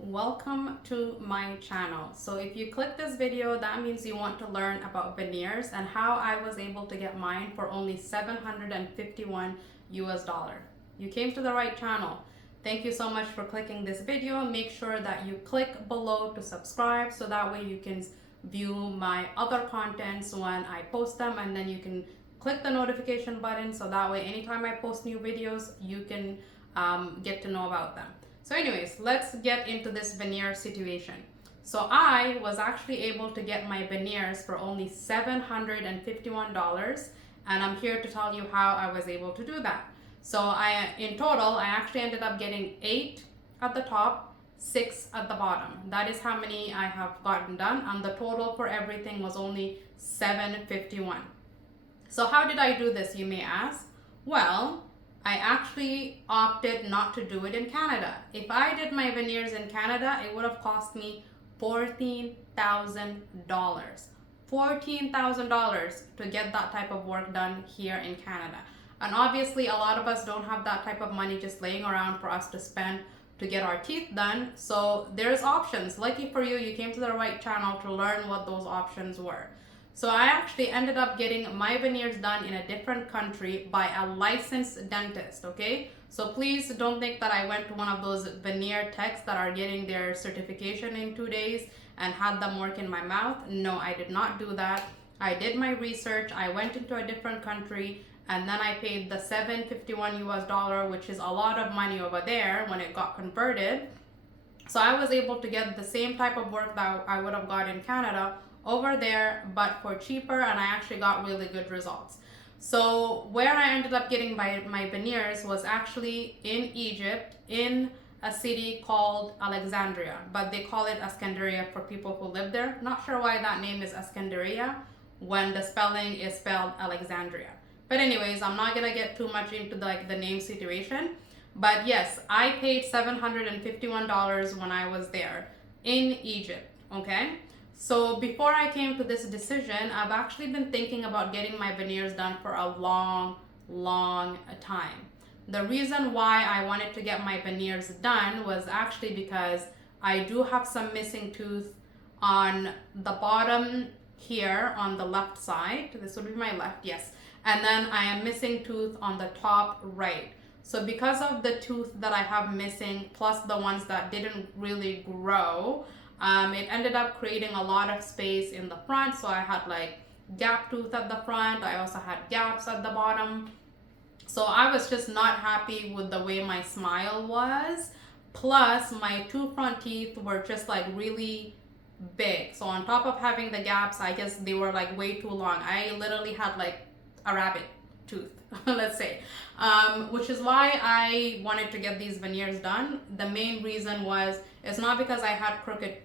Welcome to my channel. So if you click this video, that means you want to learn about veneers and how I was able to get mine for only 751 US dollar. You came to the right channel. Thank you so much for clicking this video. Make sure that you click below to subscribe so that way you can view my other contents when I post them, and then you can click the notification button so that way anytime I post new videos you can get to know about them. So anyways, let's get into this veneer situation. So I was actually able to get my veneers for only $751, and I'm here to tell you how I was able to do that. So in total, I actually ended up getting 8 at the top, 6 at the bottom. That is how many I have gotten done, and the total for everything was only $751. So how did I do this, you may ask? Well, I actually opted not to do it in Canada. If I did my veneers in Canada, it would have cost me $14,000. $14,000 to get that type of work done here in Canada. And obviously, a lot of us don't have that type of money just laying around for us to spend to get our teeth done. So there's options. Lucky for you, you came to the right channel to learn what those options were. So I actually ended up getting my veneers done in a different country by a licensed dentist, okay? So please don't think that I went to one of those veneer techs that are getting their certification in 2 days and had them work in my mouth. No, I did not do that. I did my research. I went into a different country, and then I paid the 751 US dollar, which is a lot of money over there when it got converted. So I was able to get the same type of work that I would have got in Canada over there, but for cheaper, and I actually got really good results. So where I ended up getting my veneers was actually in Egypt, in a city called Alexandria, but they call it Ascandaria for people who live there. Not sure why that name is Ascandaria when the spelling is spelled Alexandria. But anyways, I'm not gonna get too much into the name situation. But yes, I paid $751 when I was there in Egypt, okay? So before I came to this decision, I've actually been thinking about getting my veneers done for a long time. The reason why I wanted to get my veneers done was actually because I do have some missing tooth on the bottom here on the left side. This would be my left, yes. And then I am missing tooth on the top right. So because of the tooth that I have missing, plus the ones that didn't really grow, it ended up creating a lot of space in the front. So I had like gap tooth at the front. I also had gaps at the bottom. So I was just not happy with the way my smile was. Plus my two front teeth were just like really big. So on top of having the gaps, I guess they were like way too long. I literally had like a rabbit tooth, let's say, which is why I wanted to get these veneers done. The main reason was, it's not because I had crooked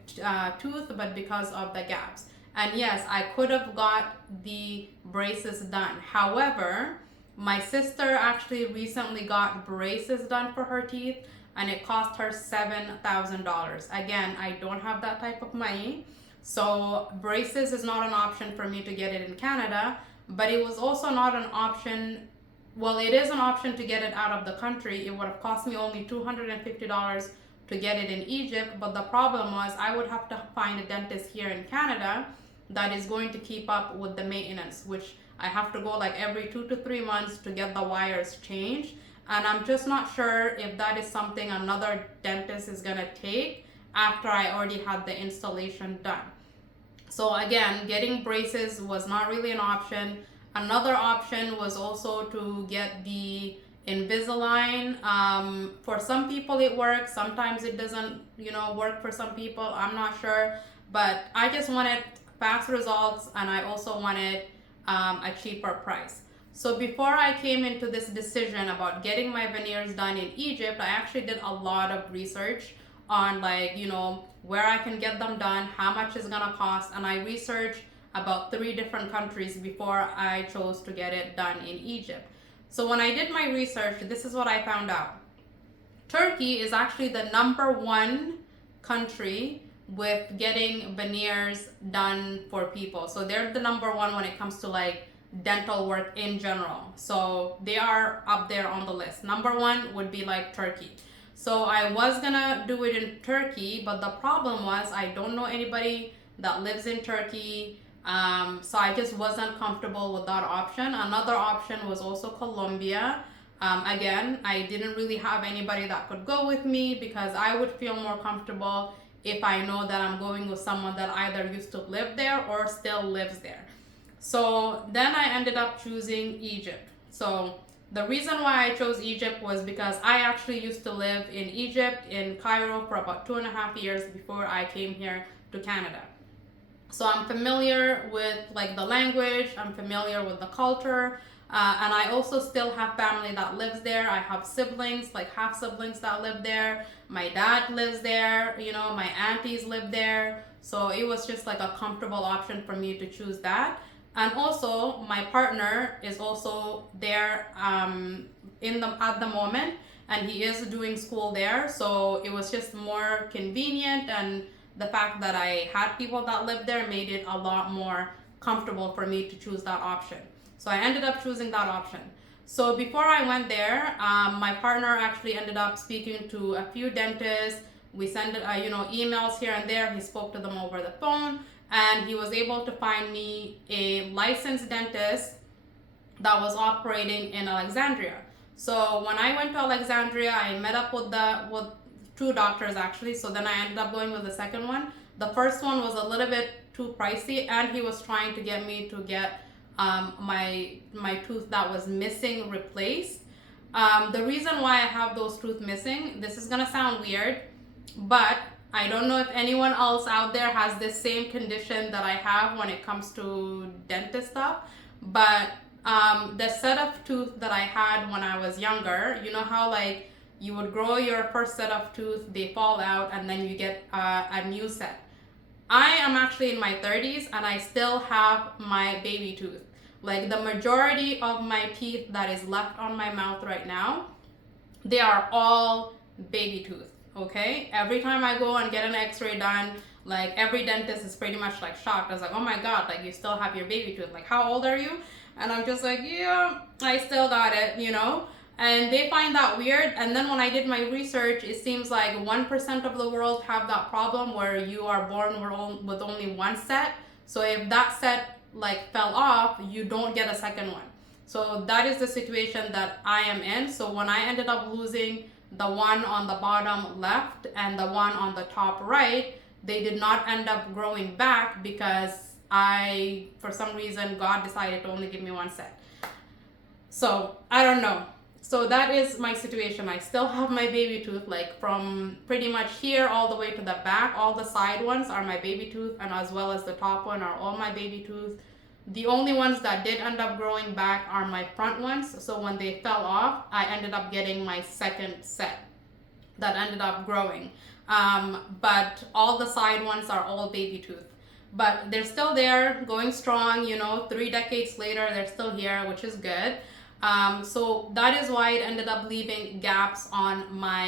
tooth, but because of the gaps. And yes, I could have got the braces done. However, my sister actually recently got braces done for her teeth, and it cost her $7,000. Again, I don't have that type of money, so braces is not an option for me to get it in Canada. But it was also not an option. Well, it is an option to get it out of the country. It would have cost me only $250 to get it in Egypt. But the problem was I would have to find a dentist here in Canada that is going to keep up with the maintenance, which I have to go like every 2 to 3 months to get the wires changed. And I'm just not sure if that is something another dentist is going to take after I already had the installation done. So again, getting braces was not really an option. Another option was also to get the Invisalign. For some people it works, sometimes it doesn't, work for some people. I'm not sure, but I just wanted fast results, and I also wanted a cheaper price. So before I came into this decision about getting my veneers done in Egypt, I actually did a lot of research on where I can get them done, how much it's gonna cost, and I researched about 3 different countries before I chose to get it done in Egypt. So when I did my research, this is what I found out. Turkey is actually the #1 country with getting veneers done for people. So they're the #1 when it comes to like dental work in general. So they are up there on the list. #1 would be like Turkey. So I was gonna do it in Turkey, but the problem was I don't know anybody that lives in Turkey. So I just wasn't comfortable with that option. Another option was also Colombia. Again, I didn't really have anybody that could go with me because I would feel more comfortable if I know that I'm going with someone that either used to live there or still lives there. So then I ended up choosing Egypt. So the reason why I chose Egypt was because I actually used to live in Egypt, in Cairo, for about 2.5 years before I came here to Canada. So I'm familiar with like the language, I'm familiar with the culture, and I also still have family that lives there. I have siblings, like half siblings that live there. My dad lives there, my aunties live there. So it was just like a comfortable option for me to choose that. And also my partner is also there at the moment, and he is doing school there. So it was just more convenient, and the fact that I had people that lived there made it a lot more comfortable for me to choose that option. So I ended up choosing that option. So before I went there, my partner actually ended up speaking to a few dentists. We sent emails here and there. He spoke to them over the phone, and he was able to find me a licensed dentist that was operating in Alexandria. So when I went to Alexandria, I met up with two doctors actually. So then I ended up going with the second one. The first one was a little bit too pricey, and he was trying to get me to get my tooth that was missing replaced. The reason why I have those tooth missing, this is gonna sound weird, but I don't know if anyone else out there has this same condition that I have when it comes to dentist stuff, but the set of tooth that I had when I was younger, you know how like you would grow your first set of tooth, they fall out, and then you get a new set. I am actually in my 30s and I still have my baby tooth. Like the majority of my teeth that is left on my mouth right now, they are all baby tooth, okay? Every time I go and get an x-ray done, like every dentist is pretty much like shocked. I was like, oh my God, like you still have your baby tooth. Like, how old are you? And I'm just like, yeah, I still got it, And they find that weird. And then when I did my research, it seems like 1% of the world have that problem where you are born with only one set. So if that set like fell off, you don't get a second one. So that is the situation that I am in. So when I ended up losing the one on the bottom left and the one on the top right, they did not end up growing back because for some reason, God decided to only give me one set. So I don't know. So that is my situation. I still have my baby tooth, like from pretty much here all the way to the back. All the side ones are my baby tooth, and as well as the top one are all my baby tooth. The only ones that did end up growing back are my front ones. So when they fell off, I ended up getting my second set that ended up growing. But all the side ones are all baby tooth. But they're still there, going strong, 3 decades later, they're still here, which is good. So that is why it ended up leaving gaps on my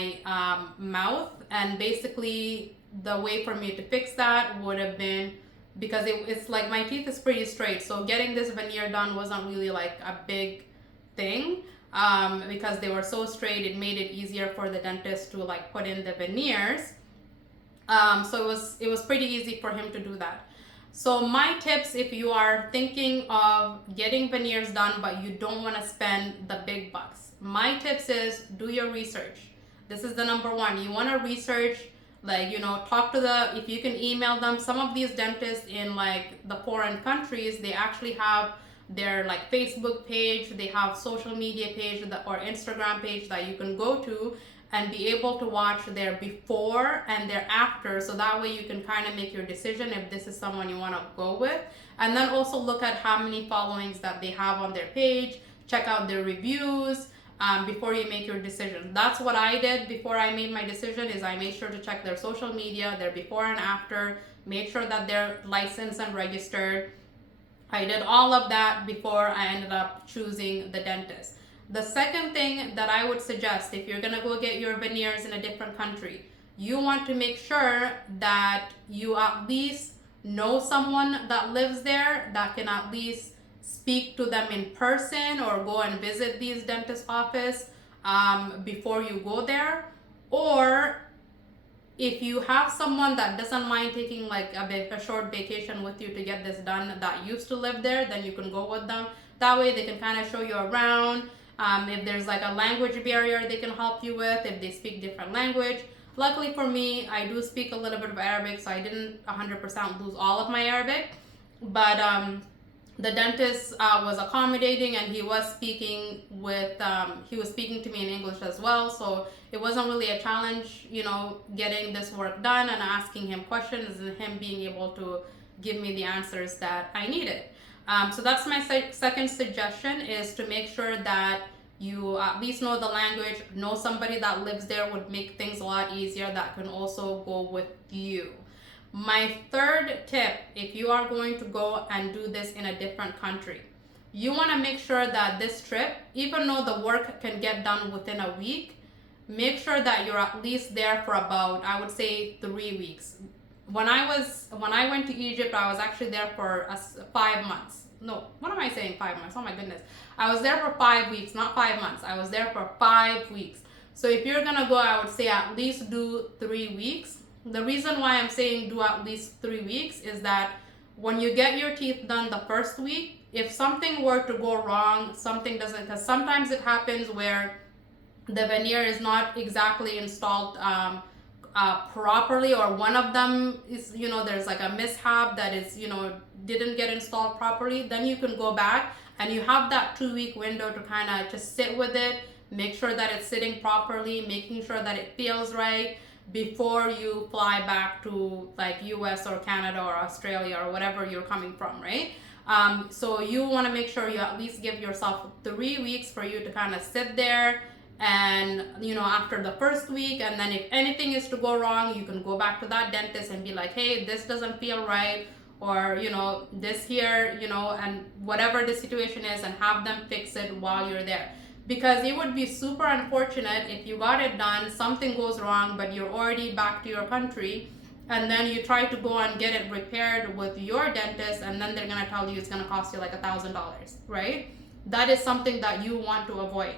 mouth. And basically, the way for me to fix that would have been, because it's like my teeth is pretty straight. So getting this veneer done wasn't really like a big thing. Because they were so straight, it made it easier for the dentist to like put in the veneers. So it was pretty easy for him to do that. So my tips, if you are thinking of getting veneers done but you don't want to spend the big bucks, my tips is do your research. This is the number one. You want to research, like, talk to if you can email them. Some of these dentists in like the foreign countries, they actually have their like Facebook page, they have social media page or Instagram page that you can go to and be able to watch their before and their after, so that way you can kind of make your decision if this is someone you want to go with. And then also look at how many followings that they have on their page, check out their reviews before you make your decision. That's what I did before I made my decision, is I made sure to check their social media, their before and after, made sure that they're licensed and registered. I did all of that before I ended up choosing the dentist. The second thing that I would suggest, if you're gonna go get your veneers in a different country, you want to make sure that you at least know someone that lives there that can at least speak to them in person or go and visit these dentist office before you go there. Or if you have someone that doesn't mind taking like a short vacation with you to get this done that used to live there, then you can go with them. That way they can kind of show you around. If there's like a language barrier they can help you with, if they speak different language. Luckily for me, I do speak a little bit of Arabic, so I didn't 100% lose all of my Arabic. But the dentist was accommodating, and he was speaking to me in English as well, so it wasn't really a challenge, getting this work done and asking him questions and him being able to give me the answers that I needed. So that's my second suggestion, is to make sure that you at least know the language. Know somebody that lives there would make things a lot easier that can also go with you. My third tip, if you are going to go and do this in a different country, you want to make sure that this trip, even though the work can get done within a week, make sure that you're at least there for about, I would say, 3 weeks. When I went to Egypt, I was actually there for 5 months. No, what am I saying, 5 months? Oh my goodness. I was there for 5 weeks, not 5 months. I was there for 5 weeks. So if you're going to go, I would say at least do 3 weeks. The reason why I'm saying do at least 3 weeks is that when you get your teeth done the first week, if something were to go wrong, something doesn't, because sometimes it happens where the veneer is not exactly installed properly, or one of them is, there's like a mishap that is, didn't get installed properly, then you can go back and you have that 2-week window to kind of just sit with it, make sure that it's sitting properly, making sure that it feels right, before you fly back to like US or Canada or Australia or whatever you're coming from, right? So you want to make sure you at least give yourself 3 weeks for you to kind of sit there, and after the first week, and then if anything is to go wrong, you can go back to that dentist and be like, hey, this doesn't feel right, or this here, and whatever the situation is, and have them fix it while you're there. Because it would be super unfortunate if you got it done, something goes wrong, but you're already back to your country, and then you try to go and get it repaired with your dentist, and then they're gonna tell you it's gonna cost you like $1,000, right? That is something that you want to avoid.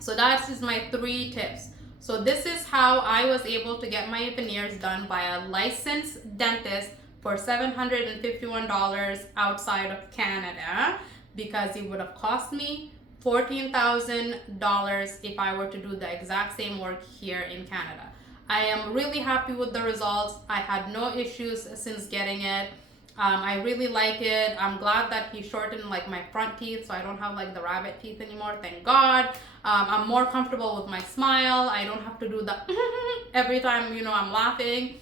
So that is my 3 tips. So this is how I was able to get my veneers done by a licensed dentist for $751 outside of Canada, because it would have cost me $14,000 if I were to do the exact same work here in Canada. I am really happy with the results. I had no issues since getting it. I really like it. I'm glad that he shortened like my front teeth, so I don't have like the rabbit teeth anymore, thank God. I'm more comfortable with my smile. I don't have to do the every time I'm laughing,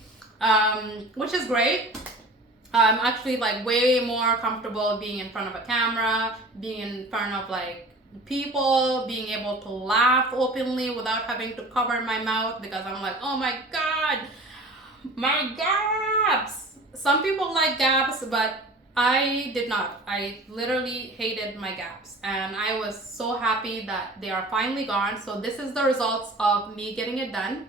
which is great. I'm actually like way more comfortable being in front of a camera, being in front of like people, being able to laugh openly without having to cover my mouth, because I'm like, oh my God, my gaps. Some people like gaps, but I did not. I literally hated my gaps, and I was so happy that they are finally gone. So this is the results of me getting it done.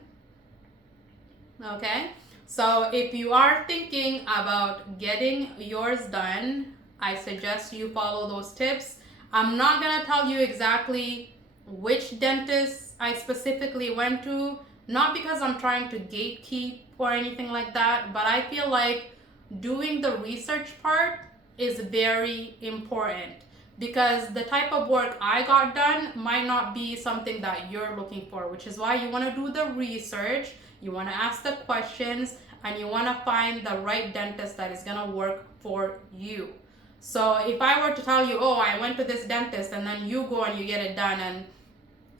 Okay, so if you are thinking about getting yours done, I suggest you follow those tips. I'm not gonna tell you exactly which dentist I specifically went to, not because I'm trying to gatekeep or anything like that, but I feel like doing the research part is very important, because the type of work I got done might not be something that you're looking for, which is why you want to do the research, you want to ask the questions, and you want to find the right dentist that is going to work for you. So if I were to tell you, oh, I went to this dentist, and then you go and you get it done and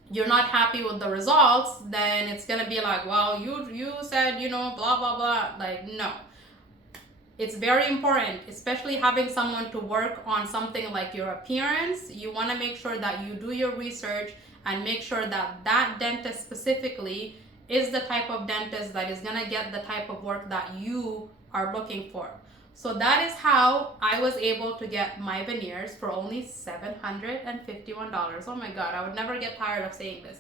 you're not happy with the results, then it's going to be like, well, you said, blah, blah, blah. Like, no. It's very important, especially having someone to work on something like your appearance. You want to make sure that you do your research and make sure that that dentist specifically is the type of dentist that is going to get the type of work that you are looking for. So that is how I was able to get my veneers for only $751. Oh my God, I would never get tired of saying this.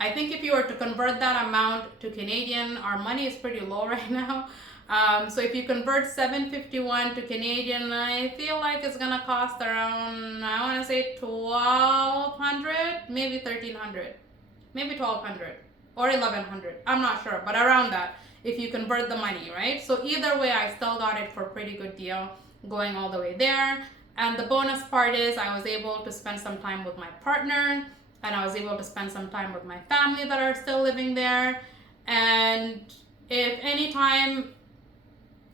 I think if you were to convert that amount to Canadian, our money is pretty low right now. So if you convert $751 to Canadian, I feel like it's gonna cost around, I wanna say $1,200, maybe $1,300, maybe $1,200. or 1100. I'm not sure, but around that if you convert the money, right? So either way, I still got it for a pretty good deal going all the way there. And the bonus part is I was able to spend some time with my partner, and I was able to spend some time with my family that are still living there. And if anytime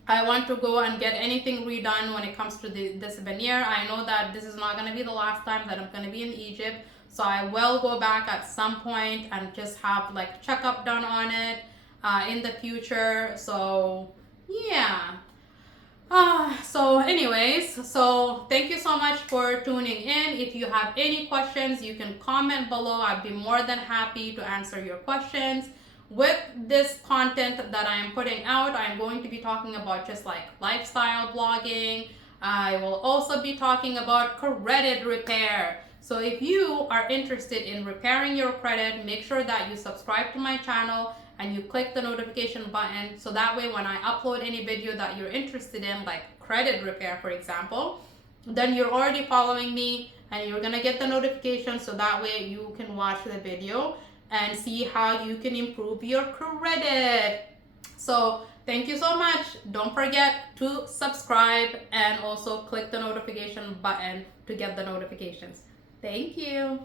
I want to go and get anything redone when it comes to this veneer, I know that this is not going to be the last time that I'm going to be in Egypt. So I will go back at some point and just have like checkup done on it in the future. So yeah. So anyways, so thank you so much for tuning in. If you have any questions, you can comment below. I'd be more than happy to answer your questions. With this content that I am putting out, I'm going to be talking about just like lifestyle blogging. I will also be talking about credit repair. So if you are interested in repairing your credit, make sure that you subscribe to my channel and you click the notification button, so that way when I upload any video that you're interested in, like credit repair for example, then you're already following me and you're gonna get the notification, so that way you can watch the video and see how you can improve your credit. So thank you so much. Don't forget to subscribe and also click the notification button to get the notifications. Thank you.